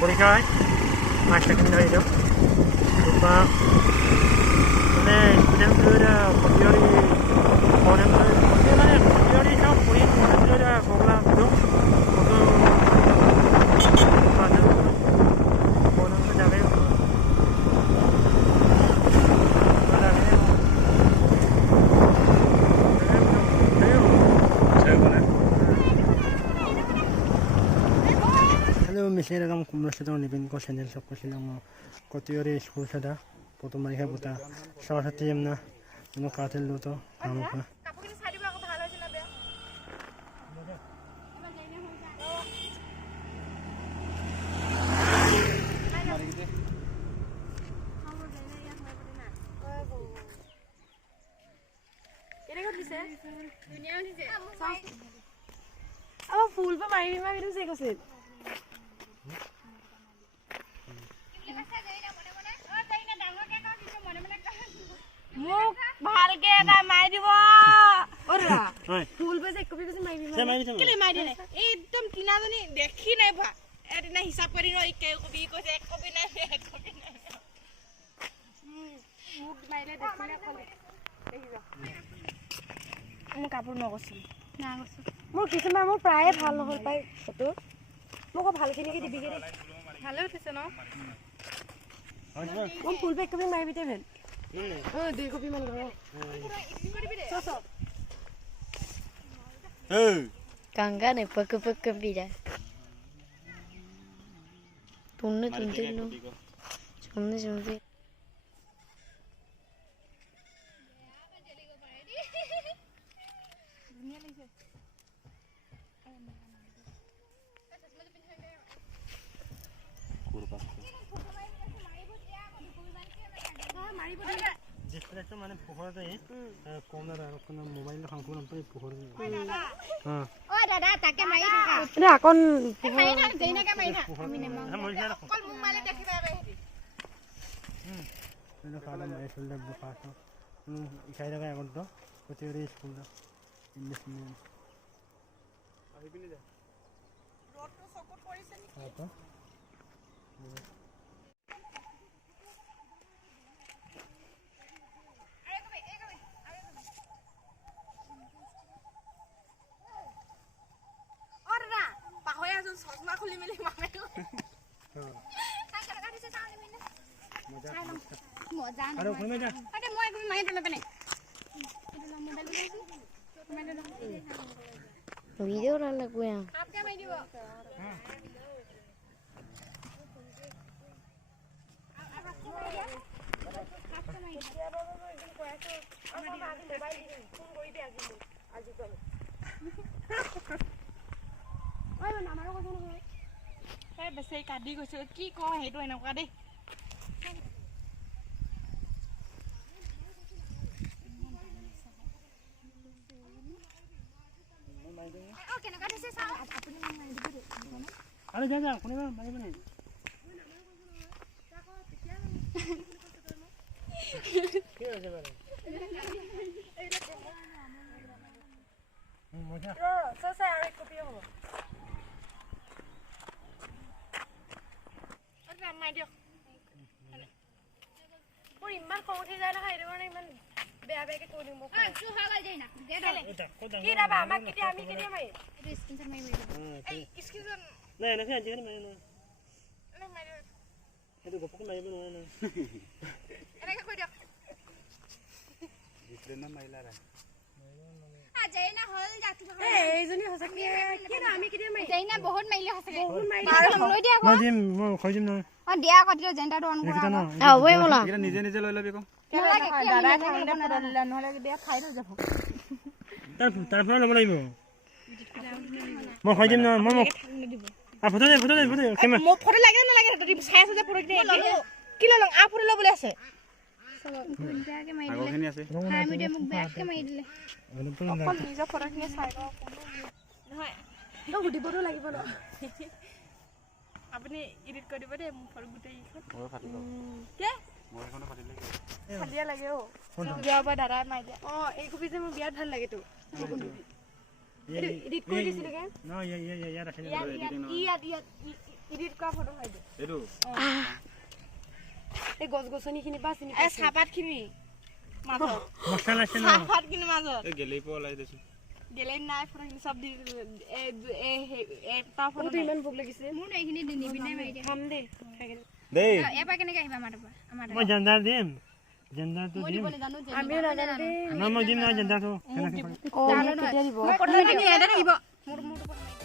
Borikai, masih kena itu. Lupa, mana student tu dah kopiori, orang tu kopiori kau purin, orang tu dah bola tu, pada orang tu jaga. Misalnya dalam komunitas itu nipin ko channel sok ko silang kotiori school sada poto marikha buta saraswati amna no katel lo to kamu ka কাপোৰ কিনি চাই দিব আকৌ ভাল হৈছে না বেয়া ফুল পা মাৰি মাৰি দিছে কৈছিল মোক ভালকে এটা মাৰি দিব ওৰা ফুল বেজ এক কপি বেজ মাৰি দিব কেলে মাৰি দিলে একদম তিনাজনী দেখি নাই ভা এদিনা হিচাপ কৰি ৰই কে কপি কৈছে এক কপি নাই এক কপি নাই মোক মাৰিলে দেখিলে কলে দেখি যা মই কাপোৰ নগছি না গছি মোৰ কিছুমান মোৰ প্ৰায়ে ভাল নহল পাই ফটো মোক ভালখিনিকে দিবি গে ভালে উঠিছে ন মই ফুল বেগ কপি মাৰি বিতে ভেল দুই কপি মান লও Kangga nih peke bida. Tunne lo. Sunne. Display itu mana pohon tu ini, kamera ada, kalau mobile hang pun nampak pohon ini. Oh, dah, tak ke main kan? Ini akon. Main kan, jangan ke main kan? Kalau mau main dah kita main. Ini kalau main sudah buka tu, ikai dah kan akon tu, kotori school tu, English medium. Road tu support kori sini. Apa? Sosma khuli mili mama tu. Kan kadang-kadang saya salah ni. Moja. Aduh, kau mana? Ada mau aku main dulu kan? Dalam modal dulu. Main dulu. Video orang lagu yang. Apa main di bawah? বেছি কাটি গৈছে কি কওঁ সেইটো এনেকুৱা দেই কেনেকুৱা দিছে চাওঁ আপুনি মাৰি দিব আরে যা কোনে মারিব না কি হয়েছে বারে মজা সসা আর এক কপি হবে আরে মাই দিও পুরি ইমান খং উঠি যায় না হেৰি মানে ইমান বেয়া বেয়াকে কৈ দিম মোক চু হালা যায় না দে দে কি ৰাবা আমাক কেতিয়া আমি কেতিয়া মাৰি এইটো স্ক্ৰিনশট মাৰি এই স্ক্ৰিনশট নাই না আজিকালি মাৰি না নাই মাৰি সেইটো গপকে মাৰিব নোৱাৰে না এনেকে কৈ দিয়ক দিছলে না মাইলা ৰা জাইনা হল যাতু এইজনী হসকি কি না আমি কেতিয়া মাৰি জাইনা বহুত মাইলে হসকে বহুত মাৰি লৈ দিয়া মই দিম মই খৈ দিম নহয় দিয়া কদিও জেন্টাটো অন কৰা ওই মোলা এটা নিজে নিজে লৈ লবি কম দাদা থাকলে পুৰা দিলা নহলে দিয়া খাই লৈ যাব তাৰপৰা ল'ব লাগিব মই খৈ দিম নহয় মই ফটো দে কেমেৰা মোক ফটো লাগে না লাগে তই চাই আছে যে ফটো কি লং আ ফটো লবলৈ আছে বেয়াকে মাৰি দিলে আগৰখিনি আছে হামিদে মোক বেয়াকে মাৰি দিলে অকল নিজৰ ফটোখিনি চাই লওঁ নহয় তো সুধিবতো লাগিব ন আপুনি এডিট কৰি দিব দেই মোৰ ফটো গোটেইখন মই ফাটি গ'ল কে মই এখনো ফাটিলে ফালিয়া লাগে অ যোৱাৰ পৰা দাদাই মাৰি দিয়ে অ এই কপি যে মোৰ বিয়াত ভাল লাগে তো এডিট কৰি দিছিলো কে ন ইয়াত আছে ইয়াত এডিট কৰা ফটো হয় দে এইটো এই গছ গছনিখিনি বা চিনি এই চাহপাতখিনি মাজত মছলা আছে ন চাহপাতখিনি মাজত এই গেলেই পৰা ওলাই দিছো গেলেন নাই ফটোখিনি চব দি এটা ফটো তো ইমান ভোক লাগিছে মোৰ এইখিনি নিবিনে মাৰি দিয়ে খাম দে দেই এবাৰ কেনেকৈ আহিবা আমাৰ তাৰপৰা আমাৰ মই জেণ্ডাৰ দিম জেণ্ডাৰটো দিম আমিও নাজানো দে ন মই দিম নহয় জেণ্ডাৰটো কেতিয়া দিব প্ৰথমতে দিব মোৰ প্ৰথমে